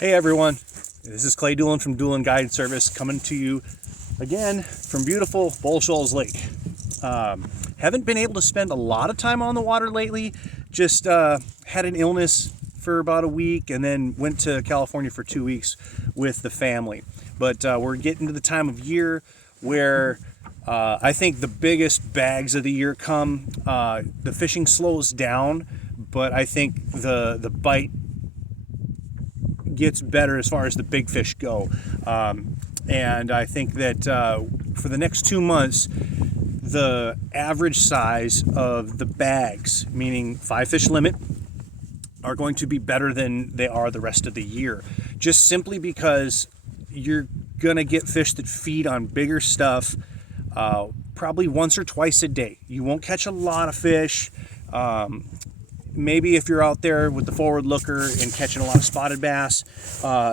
Hey everyone, this is Clay Doolin from Doolin Guide Service coming to you again from beautiful Bull Shoals Lake. Haven't been able to spend a lot of time on the water lately, just had an illness for about a week and then went to California for 2 weeks with the family. But we're getting to the time of year where I think the biggest bags of the year come. The fishing slows down, but I think the bite gets better as far as the big fish go. And I think that for the next 2 months, the average size of the bags, meaning 5 fish limit, are going to be better than they are the rest of the year. Just simply because you're going to get fish that feed on bigger stuff probably once or twice a day. You won't catch a lot of fish. Maybe if you're out there with the forward looker and catching a lot of spotted bass,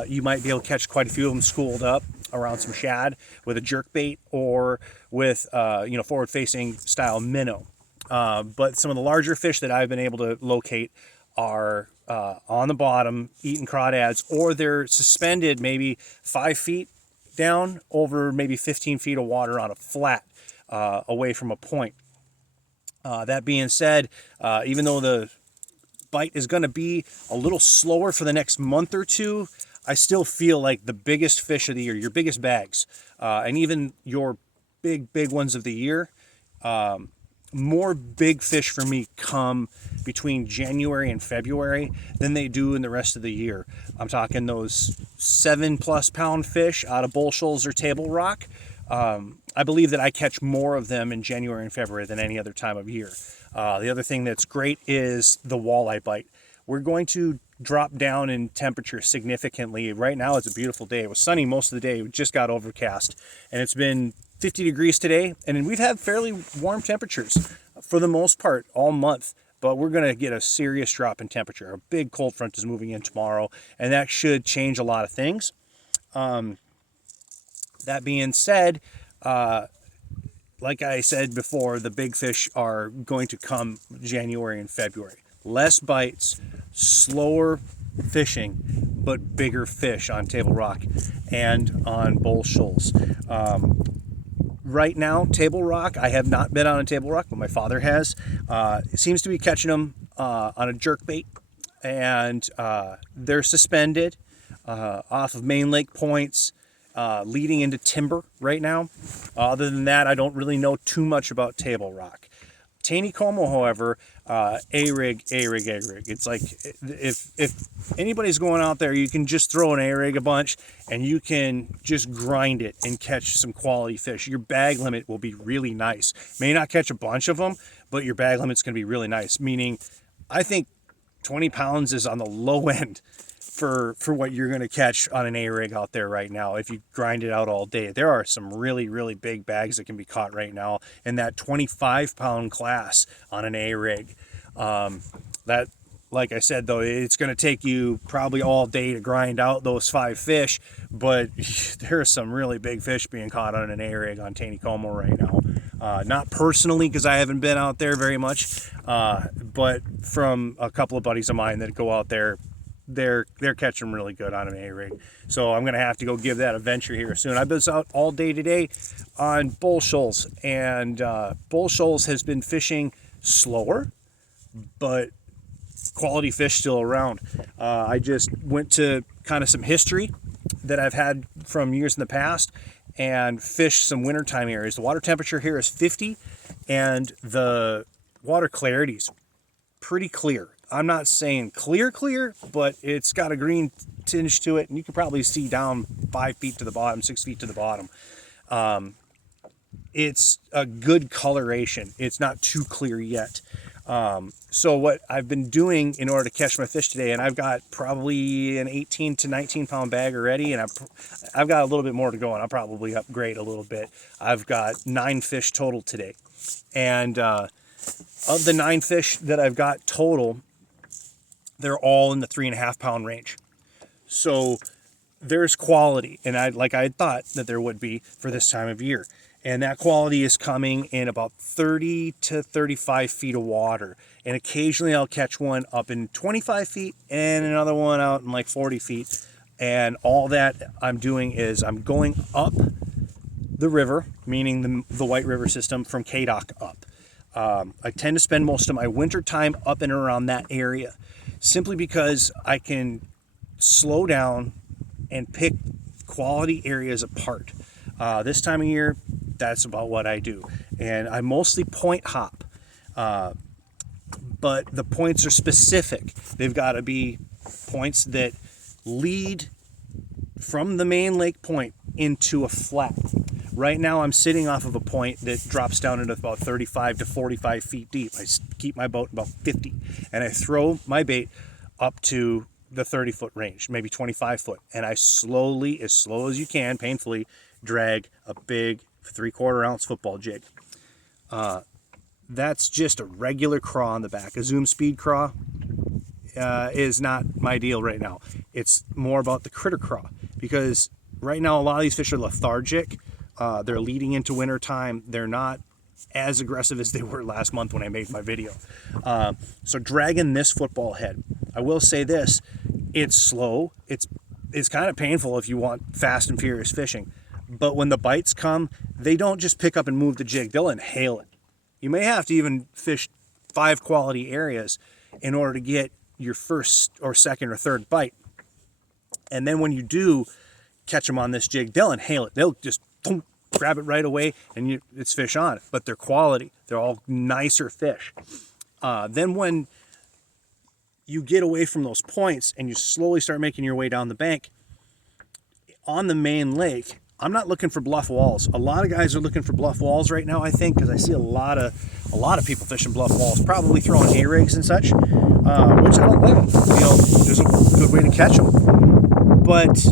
you might be able to catch quite a few of them schooled up around some shad with a jerk bait or with forward facing style minnow. But some of the larger fish that I've been able to locate are on the bottom eating crawdads, or they're suspended maybe 5 feet down over maybe 15 feet of water on a flat away from a point. That being said, even though the bite is going to be a little slower for the next month or two, I still feel like the biggest fish of the year, your biggest bags, and even your big ones of the year, more big fish for me come between January and February than they do in the rest of the year. I'm talking those 7+ pound fish out of Bull Shoals or Table Rock. I believe that I catch more of them in January and February than any other time of year. The other thing that's great is the walleye bite. We're going to drop down in temperature significantly. Right now it's a beautiful day. It was sunny most of the day. It just got overcast, and it's been 50 degrees today, and we've had fairly warm temperatures for the most part all month. But we're going to get a serious drop in temperature. A big cold front is moving in tomorrow, and that should change a lot of things. That being said, like I said before, the big fish are going to come January and February. Less bites, slower fishing, but bigger fish on Table Rock and on Bull Shoals. Right now, Table Rock, I have not been on a Table Rock, but my father has. Seems to be catching them on a jerk bait, and they're suspended off of main lake points. Leading into timber right now. Other than that, I don't really know too much about Table Rock. Taneycomo, however, A-rig. It's like if anybody's going out there, you can just throw an A-rig a bunch and you can just grind it and catch some quality fish. Your bag limit will be really nice. May not catch a bunch of them, but your bag limit's going to be really nice. Meaning, I think 20 pounds is on the low end for what you're going to catch on an A-rig out there right now if you grind it out all day. There are some really big bags that can be caught right now in that 25-pound class on an A-rig. That, like I said, though, it's going to take you probably all day to grind out those 5 fish, but there are some really big fish being caught on an A-rig on Taneycomo right now. Not personally, because I haven't been out there very much, but from a couple of buddies of mine that go out there, they're catching really good on an A-rig. So I'm gonna have to go give that a venture here soon. I've been out all day today on Bull Shoals, and Bull Shoals has been fishing slower, but quality fish still around. I just went to kind of some history that I've had from years in the past and fished some wintertime areas. The water temperature here is 50, and the water clarity's pretty clear. I'm not saying clear, but it's got a green tinge to it, and you can probably see down 5 feet to the bottom, 6 feet to the bottom. It's a good coloration. It's not too clear yet. So what I've been doing in order to catch my fish today, and I've got probably an 18 to 19 pound bag already, and I've got a little bit more to go, and I'll probably upgrade a little bit. I've got 9 fish total today, and of the 9 fish that I've got total, they're all in the 3.5 pound range. So there's quality, and I thought that there would be for this time of year. And that quality is coming in about 30 to 35 feet of water. And occasionally I'll catch one up in 25 feet and another one out in like 40 feet. And all that I'm doing is I'm going up the river, meaning the White River system from KDOC up. I tend to spend most of my winter time up and around that area, simply because I can slow down and pick quality areas apart. This time of year, that's about what I do. And I mostly point hop, but the points are specific. They've got to be points that lead from the main lake point into a flat. Right now I'm sitting off of a point that drops down into about 35 to 45 feet deep. I keep my boat about 50, and I throw my bait up to the 30-foot range, maybe 25 foot, and I slowly, as slow as you can, painfully drag a big 3/4 ounce football jig. That's just a regular craw on the back. A zoom speed craw is not my deal right now. It's more about the critter craw, because right now a lot of these fish are lethargic. They're leading into winter time. They're not as aggressive as they were last month when I made my video. So dragging this football head, I will say this, it's slow. It's kind of painful if you want fast and furious fishing. But when the bites come, they don't just pick up and move the jig. They'll inhale it. You may have to even fish 5 quality areas in order to get your first or second or third bite. And then when you do catch them on this jig, they'll inhale it. They'll just boom, grab it right away, and it's fish on. But they're quality. They're all nicer fish. Then when you get away from those points and you slowly start making your way down the bank, on the main lake, I'm not looking for bluff walls. A lot of guys are looking for bluff walls right now, I think, because I see a lot of people fishing bluff walls, probably throwing A-rigs and such, which I don't blame them. You know, there's a good way to catch them. But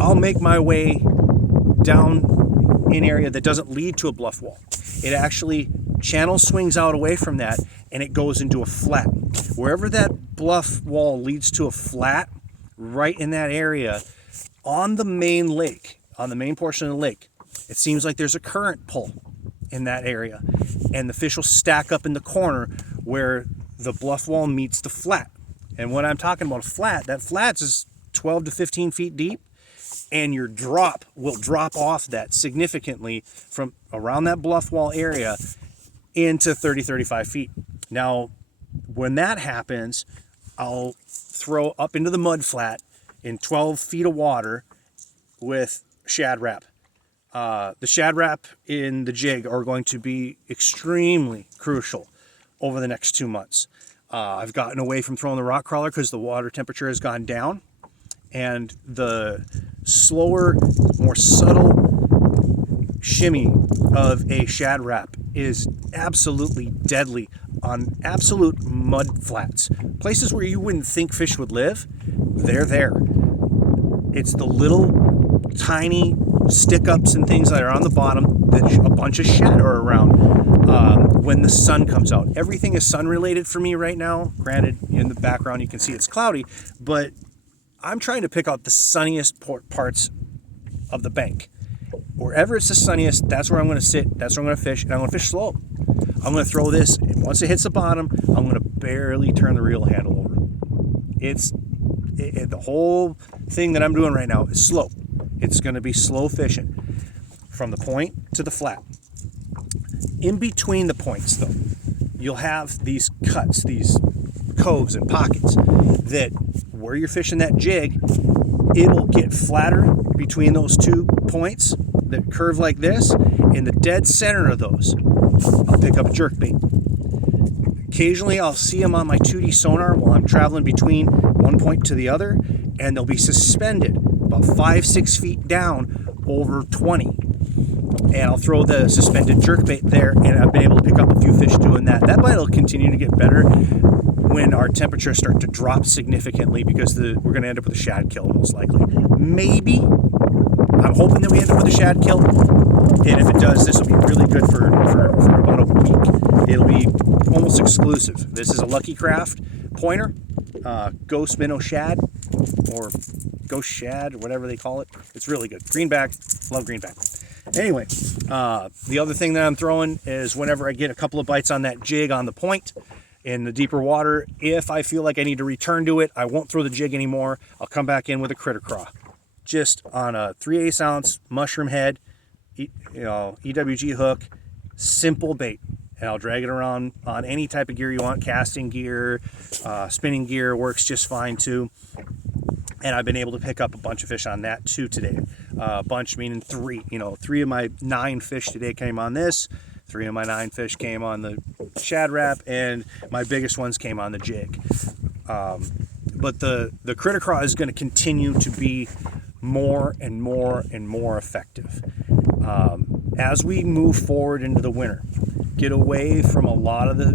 I'll make my way down an area that doesn't lead to a bluff wall. It actually channel swings out away from that, and it goes into a flat. Wherever that bluff wall leads to a flat, right in that area, on the main lake, on the main portion of the lake, it seems like there's a current pull in that area, and the fish will stack up in the corner where the bluff wall meets the flat. And when I'm talking about a flat, that flat is 12 to 15 feet deep, and your drop will drop off that significantly from around that bluff wall area into 30, 35 feet. Now, when that happens, I'll throw up into the mud flat in 12 feet of water with shad wrap. The shad wrap in the jig are going to be extremely crucial over the next 2 months. I've gotten away from throwing the rock crawler because the water temperature has gone down, and the slower, more subtle shimmy of a shad wrap is absolutely deadly on absolute mud flats. Places where you wouldn't think fish would live, they're there. It's the little tiny stick-ups and things that are on the bottom that a bunch of shad are around when the sun comes out. Everything is sun-related for me right now. Granted, in the background you can see it's cloudy, but I'm trying to pick out the sunniest parts of the bank. Wherever it's the sunniest, that's where I'm going to sit, that's where I'm going to fish, and I'm going to fish slow. I'm going to throw this, and once it hits the bottom, I'm going to barely turn the reel handle over. The whole thing that I'm doing right now is slow. It's going to be slow fishing from the point to the flat. In between the points, though, you'll have these cuts, these coves and pockets that where you're fishing that jig, it'll get flatter between those 2 points that curve like this. In the dead center of those, I'll pick up a jerkbait. Occasionally I'll see them on my 2D sonar while I'm traveling between one point to the other, and they'll be suspended about 5-6 feet down over 20. And I'll throw the suspended jerkbait there, and I've been able to pick up a few fish doing that. That bite will continue to get better when our temperatures start to drop significantly, because we're going to end up with a shad kill most likely. Maybe. I'm hoping that we end up with a shad kill. And if it does, this will be really good for about a week. It'll be almost exclusive. This is a Lucky Craft pointer, Ghost Minnow Shad, or Ghost Shad, or whatever they call it. It's really good. Greenback, love greenback. Anyway, the other thing that I'm throwing is whenever I get a couple of bites on that jig on the point in the deeper water, if I feel like I need to return to it, I won't throw the jig anymore. I'll come back in with a critter craw. just on a 3/8 ounce mushroom head, EWG hook, simple bait. And I'll drag it around on any type of gear you want. Casting gear, spinning gear works just fine too. And I've been able to pick up a bunch of fish on that too today. Bunch meaning 3. 3 of my 9 fish today came on this. 3 of my 9 fish came on the Shad Rap, and my biggest ones came on the jig. But the Critter Craw is going to continue to be more and more and more effective. As we move forward into the winter, get away from a lot of the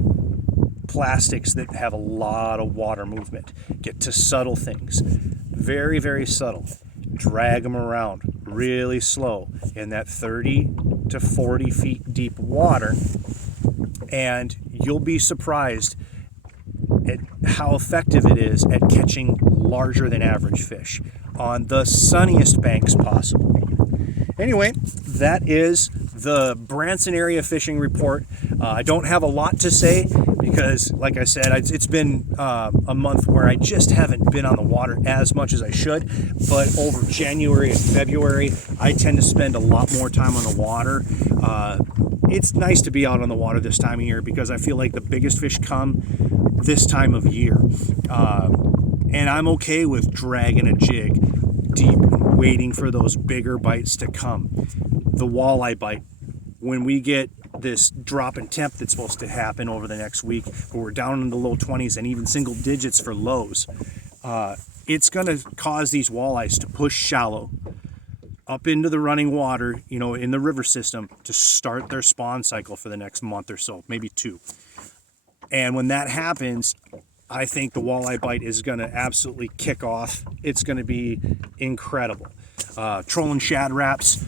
plastics that have a lot of water movement. Get to subtle things. Very, very subtle. Drag them around really slow in that 30 to 40 feet deep water, and you'll be surprised at how effective it is at catching larger than average fish on the sunniest banks possible. Anyway, that is the Branson area fishing report. I don't have a lot to say because, like I said, it's been a month where I just haven't been on the water as much as I should. But over January and February, I tend to spend a lot more time on the water. It's nice to be out on the water this time of year because I feel like the biggest fish come this time of year. And I'm okay with dragging a jig deep and waiting for those bigger bites to come. The walleye bite, when we get this drop in temp that's supposed to happen over the next week, where we're down in the low 20s and even single digits for lows, it's going to cause these walleyes to push shallow up into the running water, in the river system, to start their spawn cycle for the next month or so, maybe 2. And when that happens, I think the walleye bite is going to absolutely kick off. It's going to be incredible. Trolling Shad Raps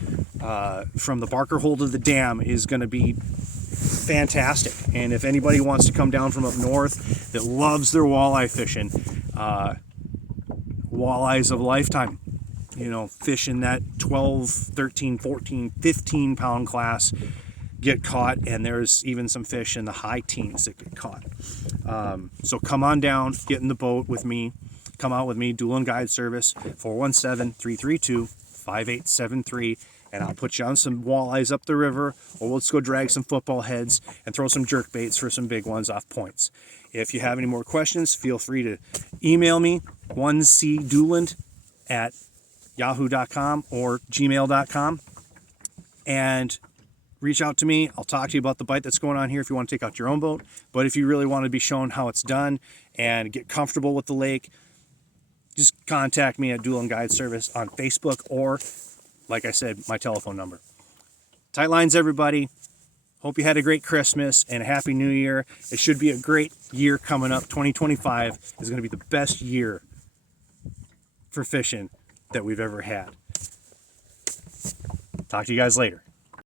from the Barker Hole to the dam is going to be fantastic. And if anybody wants to come down from up north that loves their walleye fishing, walleyes of a lifetime, fishing that 12, 13, 14, 15 pound class get caught, and there's even some fish in the high teens that get caught. So come on down, get in the boat with me, come out with me, Dual Guide Service, 417-332-5873, and I'll put you on some walleyes up the river, or let's go drag some football heads and throw some jerk baits for some big ones off points. If you have any more questions, feel free to email me, 1cdooland@yahoo.com or gmail.com, and reach out to me. I'll talk to you about the bite that's going on here if you want to take out your own boat. But if you really want to be shown how it's done and get comfortable with the lake, just contact me at Dual Guide Service on Facebook, or, like I said, my telephone number. Tight lines, everybody. Hope you had a great Christmas and a Happy New Year. It should be a great year coming up. 2025 is going to be the best year for fishing that we've ever had. Talk to you guys later.